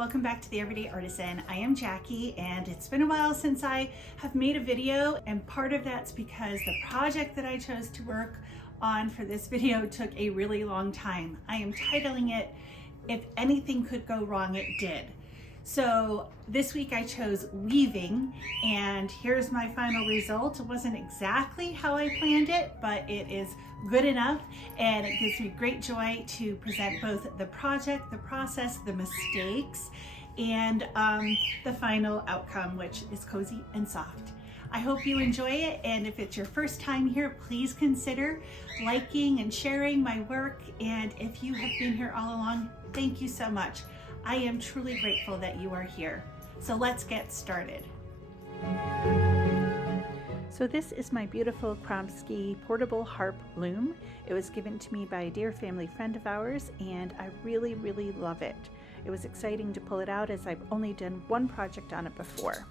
welcome back to the Everyday Artisan. I am Jackie and it's been a while since I have made a video, and part of that's because the project that I chose to work on for this video took a really long time. I am titling it, If Anything Could Go Wrong, It Did. So this week I chose weaving, and here's my final result. It wasn't exactly how I planned it, but it is good enough, and it gives me great joy to present both the project, the process, the mistakes, and the final outcome, which is cozy and soft. I hope you enjoy it, and if it's your first time here, please consider liking and sharing my work, and if you have been here all along, thank you so much. I am truly grateful that you are here. So let's get started. So this is my beautiful Kromksi portable harp loom. It was given to me by a dear family friend of ours, and I really love it. It was exciting to pull it out as I've only done one project on it before.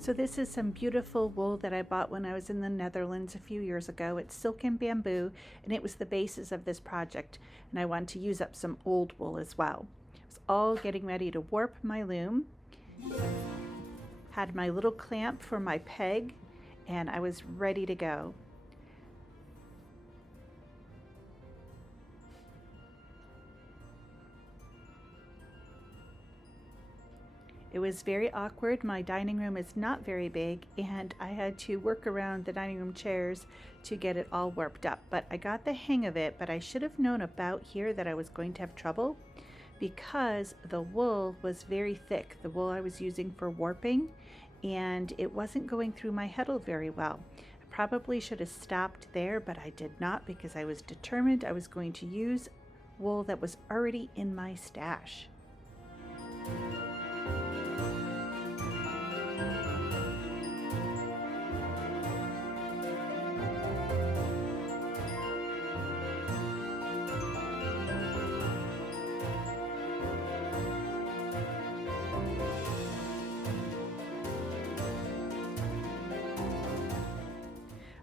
So this is some beautiful wool that I bought when I was in the Netherlands a few years ago. It's silk and bamboo, and it was the basis of this project, and I wanted to use up some old wool as well. I was all getting ready to warp my loom, had my little clamp for my peg, and I was ready to go. It was very awkward. My dining room is not very big, and I had to work around the dining room chairs to get it all warped up. But I got the hang of it, but I should have known about here that I was going to have trouble because the wool was very thick, the wool I was using for warping, and it wasn't going through my heddle very well. I probably should have stopped there, but I did not because I was determined I was going to use wool that was already in my stash.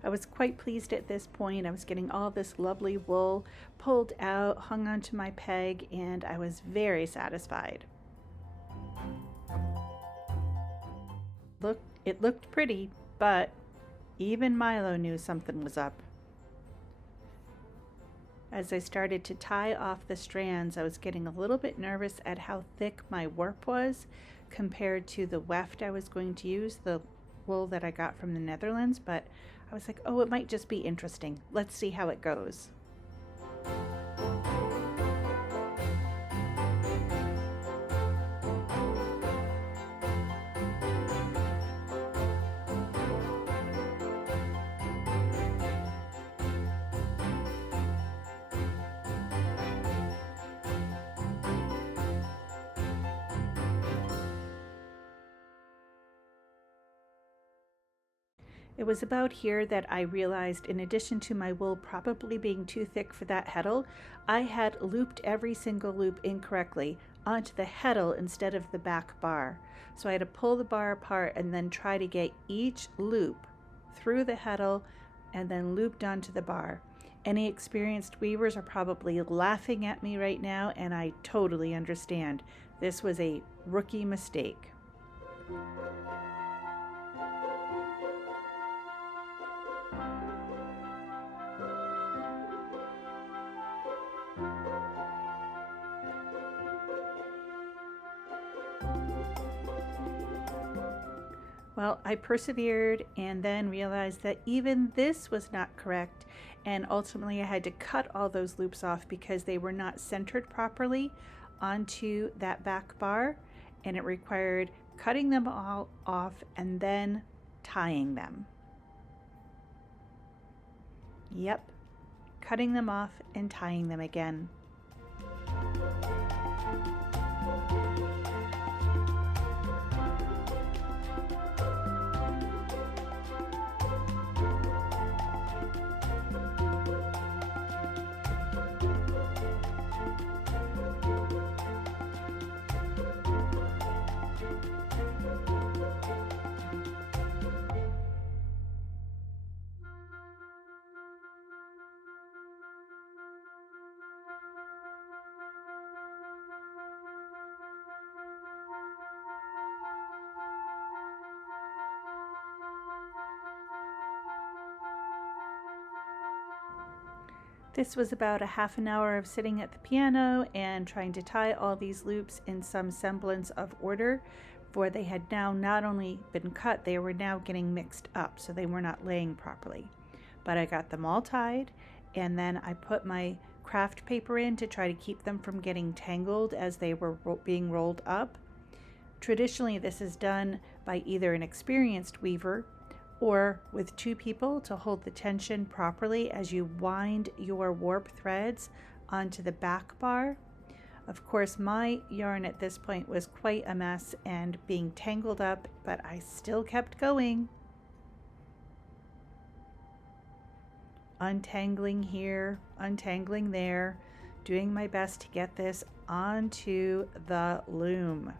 I was quite pleased at this point. I was getting all this lovely wool pulled out, hung onto my peg, and I was very satisfied. It looked pretty, but even Milo knew something was up. As I started to tie off the strands, I was getting a little bit nervous at how thick my warp was compared to the weft I was going to use, the wool that I got from the Netherlands, but I was like, oh, it might just be interesting. Let's see how it goes. It was about here that I realized, in addition to my wool probably being too thick for that heddle, I had looped every single loop incorrectly onto the heddle instead of the back bar. So I had to pull the bar apart and then try to get each loop through the heddle and then looped onto the bar. Any experienced weavers are probably laughing at me right now, and I totally understand. This was a rookie mistake. Well, I persevered and then realized that even this was not correct, and ultimately I had to cut all those loops off because they were not centered properly onto that back bar, and it required cutting them all off and then tying them. Yep, cutting them off and tying them again. This was about a half an hour of sitting at the piano and trying to tie all these loops in some semblance of order, for they had now not only been cut, they were now getting mixed up, so they were not laying properly. But I got them all tied, and then I put my craft paper in to try to keep them from getting tangled as they were being rolled up. Traditionally, this is done by either an experienced weaver or with two people to hold the tension properly as you wind your warp threads onto the back bar. Of course, my yarn at this point was quite a mess and being tangled up, but I still kept going. Untangling here, untangling there, doing my best to get this onto the loom.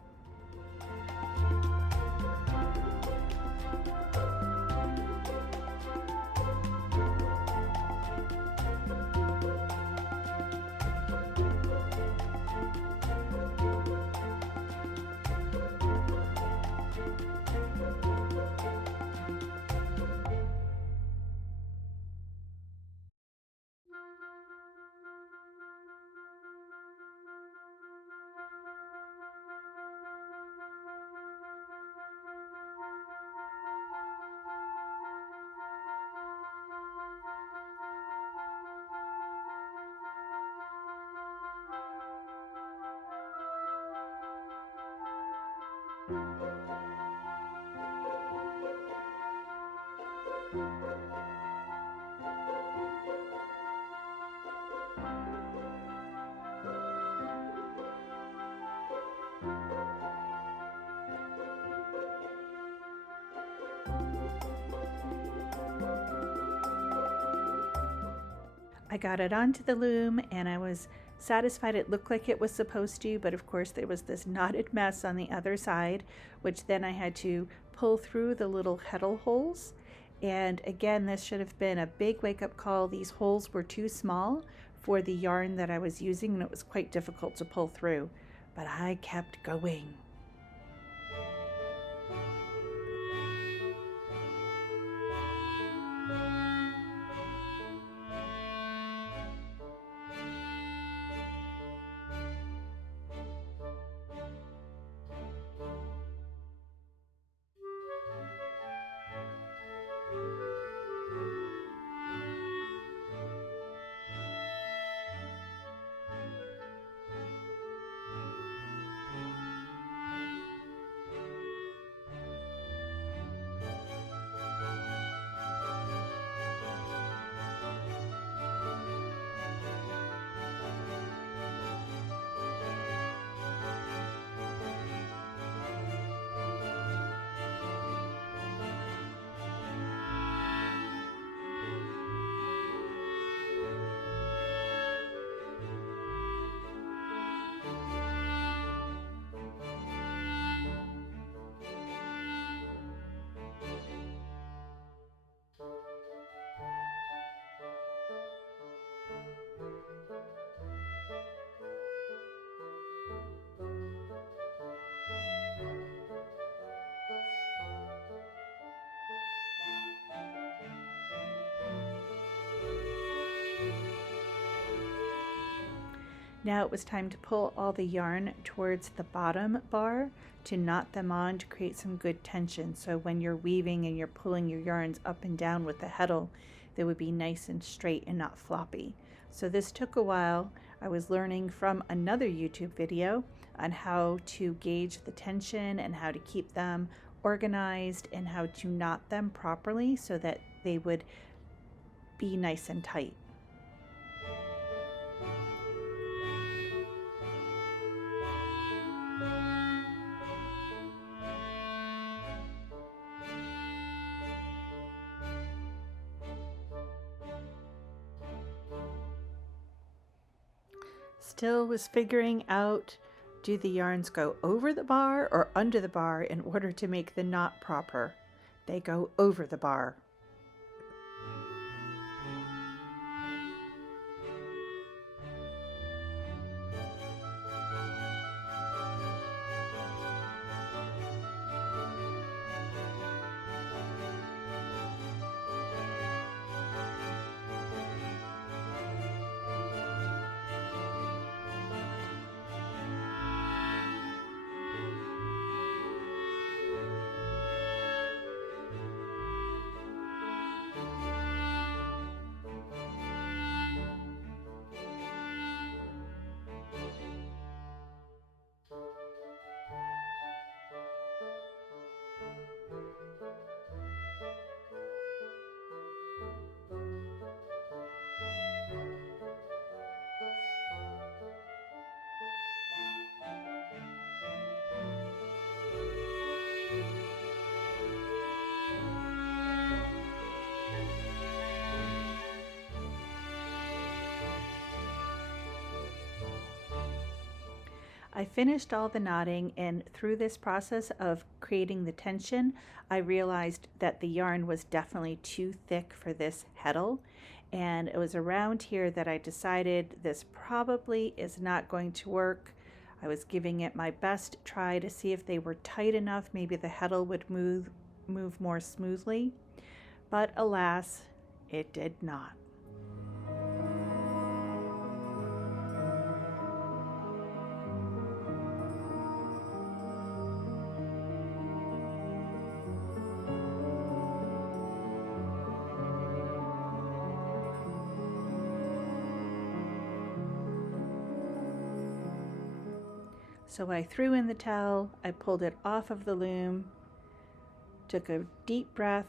I got it onto the loom and I was satisfied it looked like it was supposed to, but of course there was this knotted mess on the other side, which then I had to pull through the little heddle holes. And again, this should have been a big wake-up call. These holes were too small for the yarn that I was using and it was quite difficult to pull through, but I kept going. Now it was time to pull all the yarn towards the bottom bar to knot them on to create some good tension. So when you're weaving and you're pulling your yarns up and down with the heddle, they would be nice and straight and not floppy. So this took a while. I was learning from another YouTube video on how to gauge the tension and how to keep them organized and how to knot them properly so that they would be nice and tight. Still was figuring out, do the yarns go over the bar or under the bar in order to make the knot proper? They go over the bar. I finished all the knotting, and through this process of creating the tension, I realized that the yarn was definitely too thick for this heddle, and it was around here that I decided this probably is not going to work. I was giving it my best try to see if they were tight enough, maybe the heddle would move more smoothly, but alas, it did not. So I threw in the towel, I pulled it off of the loom, took a deep breath,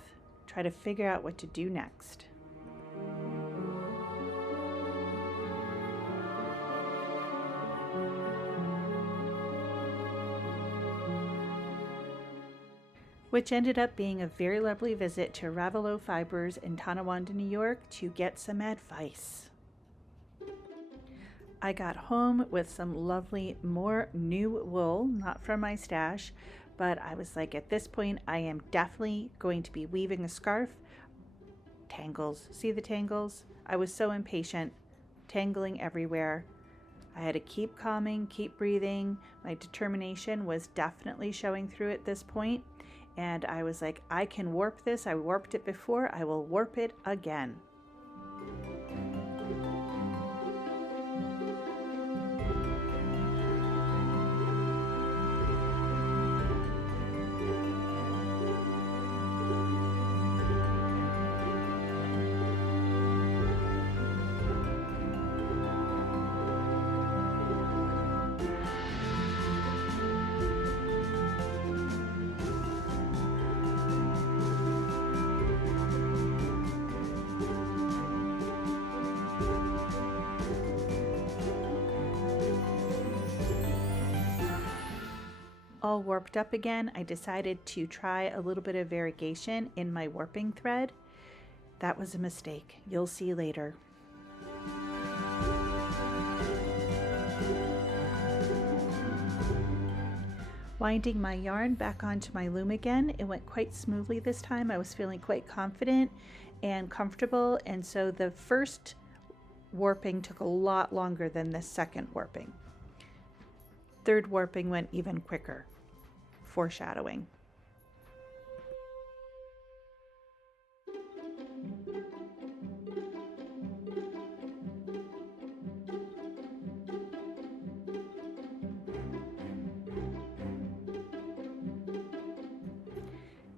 tried to figure out what to do next. Which ended up being a very lovely visit to Ravelot Fibers in Tonawanda, New York to get some advice. I got home with some lovely, more new wool, not from my stash, but I was like, at this point, I am definitely going to be weaving a scarf. Tangles, see the tangles? I was so impatient, tangling everywhere. I had to keep calming, keep breathing. My determination was definitely showing through at this point, and I was like, I can warp this. I warped it before, I will warp it again. All warped up again, I decided to try a little bit of variegation in my warping thread. That was a mistake. You'll see later. Winding my yarn back onto my loom again, it went quite smoothly this time. I was feeling quite confident and comfortable, and so the first warping took a lot longer than the second warping. Third warping went even quicker. Foreshadowing.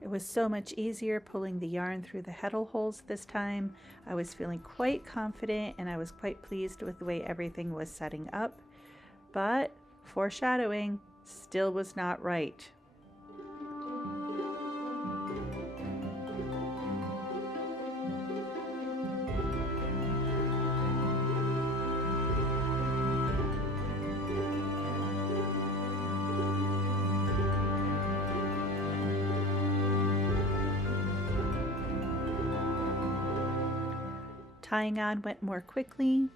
It was so much easier pulling the yarn through the heddle holes this time. I was feeling quite confident and I was quite pleased with the way everything was setting up, but foreshadowing still was not right. Tying on went more quickly.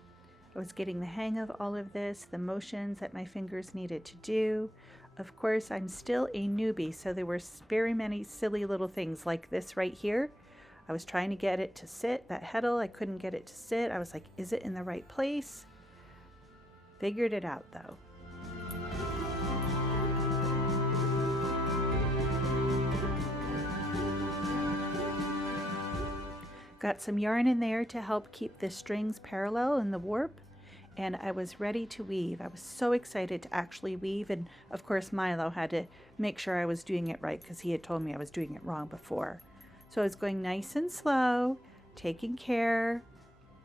I was getting the hang of all of this, the motions that my fingers needed to do. Of course, I'm still a newbie, so there were very many silly little things like this right here. I was trying to get it to sit, that heddle, I couldn't get it to sit. I was like, is it in the right place? Figured it out though. Got some yarn in there to help keep the strings parallel in the warp, and I was ready to weave. I was so excited to actually weave, and of course Milo had to make sure I was doing it right because he had told me I was doing it wrong before. So I was going nice and slow, taking care,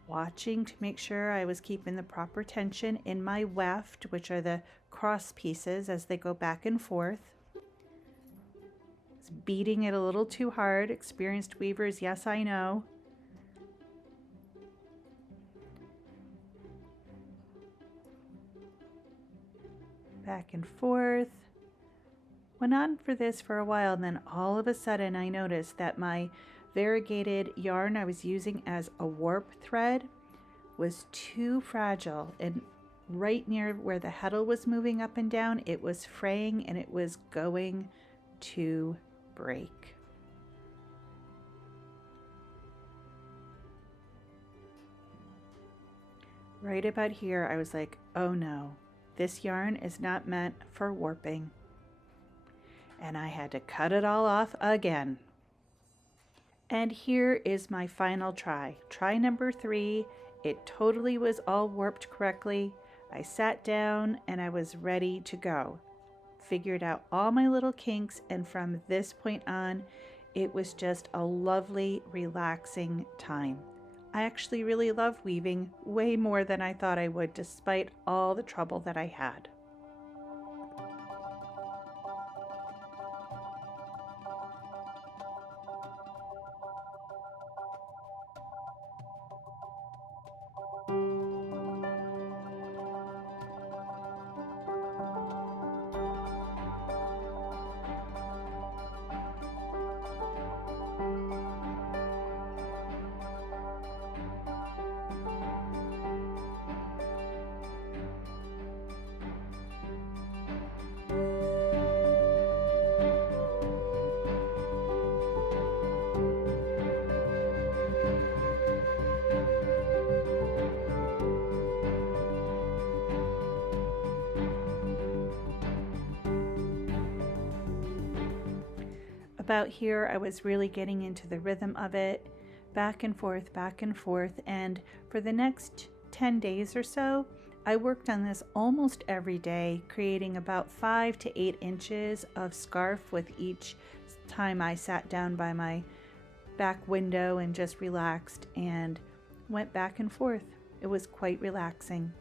watching to make sure I was keeping the proper tension in my weft, which are the cross pieces as they go back and forth. was beating it a little too hard. Experienced weavers, yes, I know. Back and forth. Went on for this for a while, and then all of a sudden I noticed that my variegated yarn I was using as a warp thread was too fragile, and right near where the heddle was moving up and down, it was fraying and it was going to break. Right about here, I was like, oh no, this yarn is not meant for warping. And I had to cut it all off again. And here is my final try. Try number 3. It totally was all warped correctly. I sat down and I was ready to go. Figured out all my little kinks, and from this point on, it was just a lovely, relaxing time. I actually really love weaving way more than I thought I would, despite all the trouble that I had. About here, I was really getting into the rhythm of it, back and forth, and for the next 10 days or so, I worked on this almost every day, creating about 5 to 8 inches of scarf with each time I sat down by my back window and just relaxed and went back and forth. It was quite relaxing.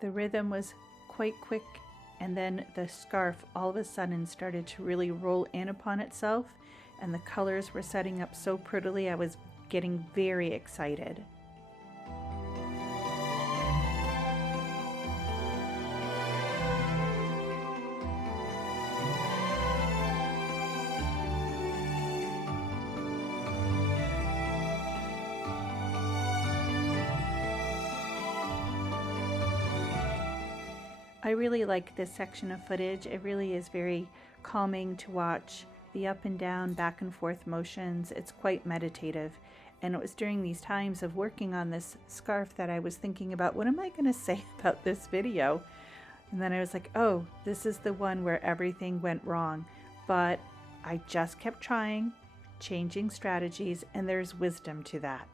The rhythm was quite quick, and then the scarf all of a sudden started to really roll in upon itself, and the colors were setting up so prettily. I was getting very excited. I really like this section of footage. It really is very calming to watch the up and down, back and forth motions. It's quite meditative. And it was during these times of working on this scarf that I was thinking about, what am I going to say about this video? And then I was like, oh, this is the one where everything went wrong. But I just kept trying, changing strategies, and there's wisdom to that.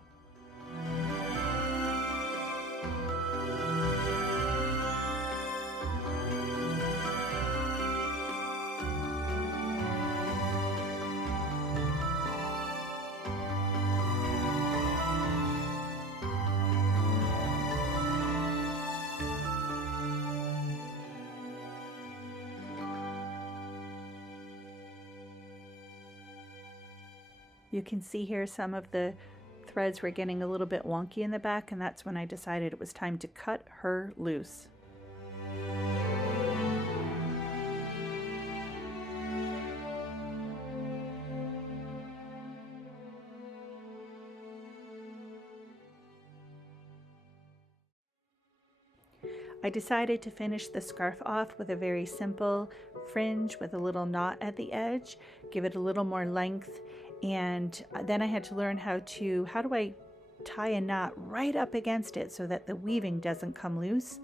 You can see here some of the threads were getting a little bit wonky in the back, and that's when I decided it was time to cut her loose. I decided to finish the scarf off with a very simple fringe with a little knot at the edge, give it a little more length, and then I had to learn how do I tie a knot right up against it so that the weaving doesn't come loose.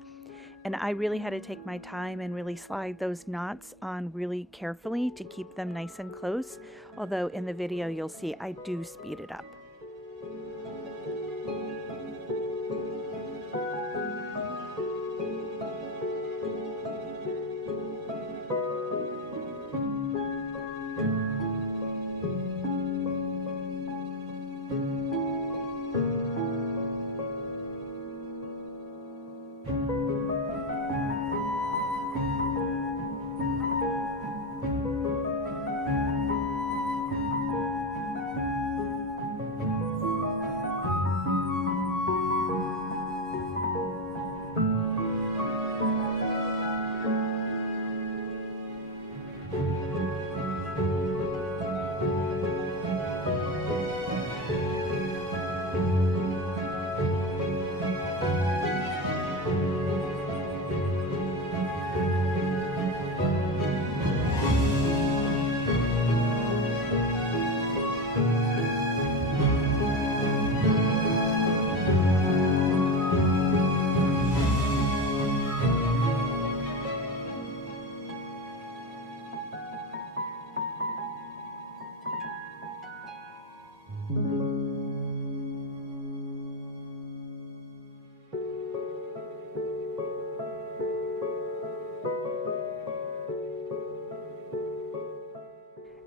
And I really had to take my time and really slide those knots on really carefully to keep them nice and close. Although in the video you'll see I do speed it up.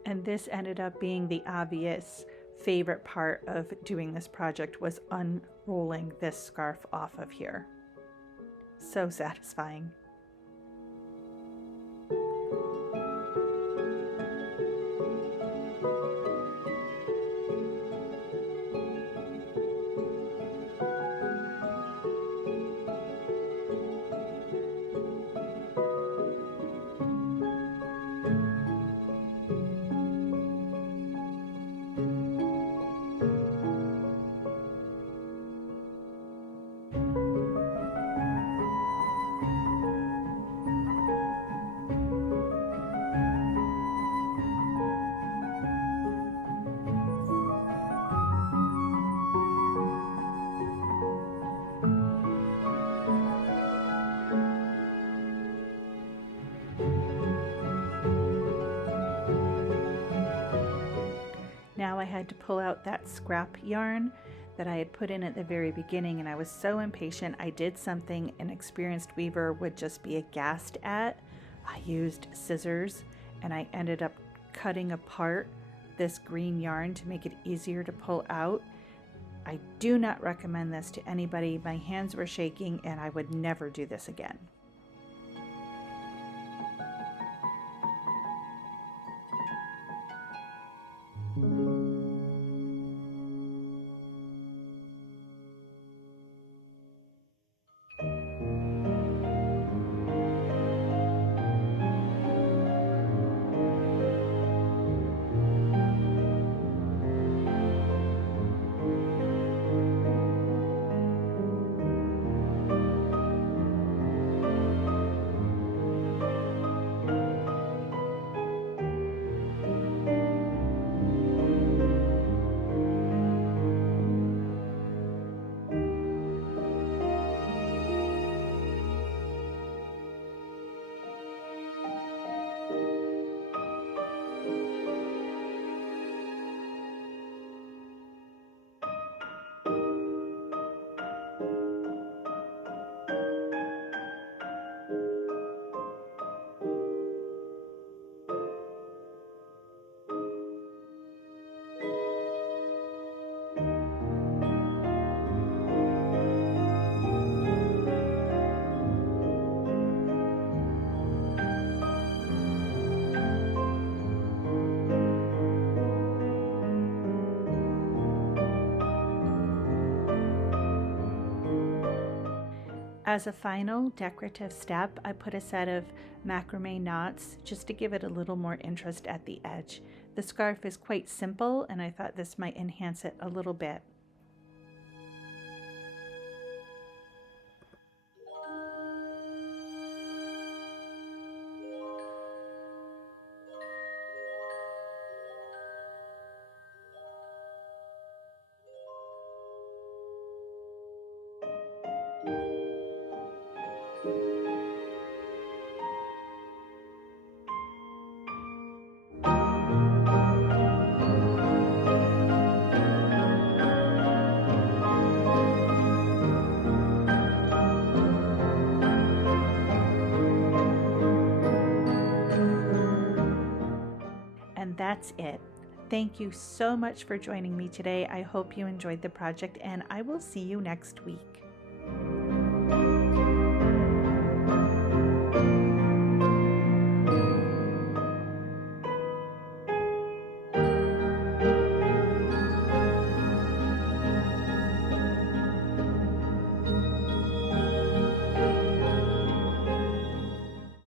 And this ended up being the obvious favorite part of doing this project, was unrolling this scarf off of here. So satisfying. Now I had to pull out that scrap yarn that I had put in at the very beginning, and I was so impatient. I did something an experienced weaver would just be aghast at. I used scissors and I ended up cutting apart this green yarn to make it easier to pull out. I do not recommend this to anybody. My hands were shaking and I would never do this again. As a final decorative step, I put a set of macrame knots just to give it a little more interest at the edge. The scarf is quite simple, and I thought this might enhance it a little bit. that's it. Thank you so much for joining me today. I hope you enjoyed the project, and I will see you next week.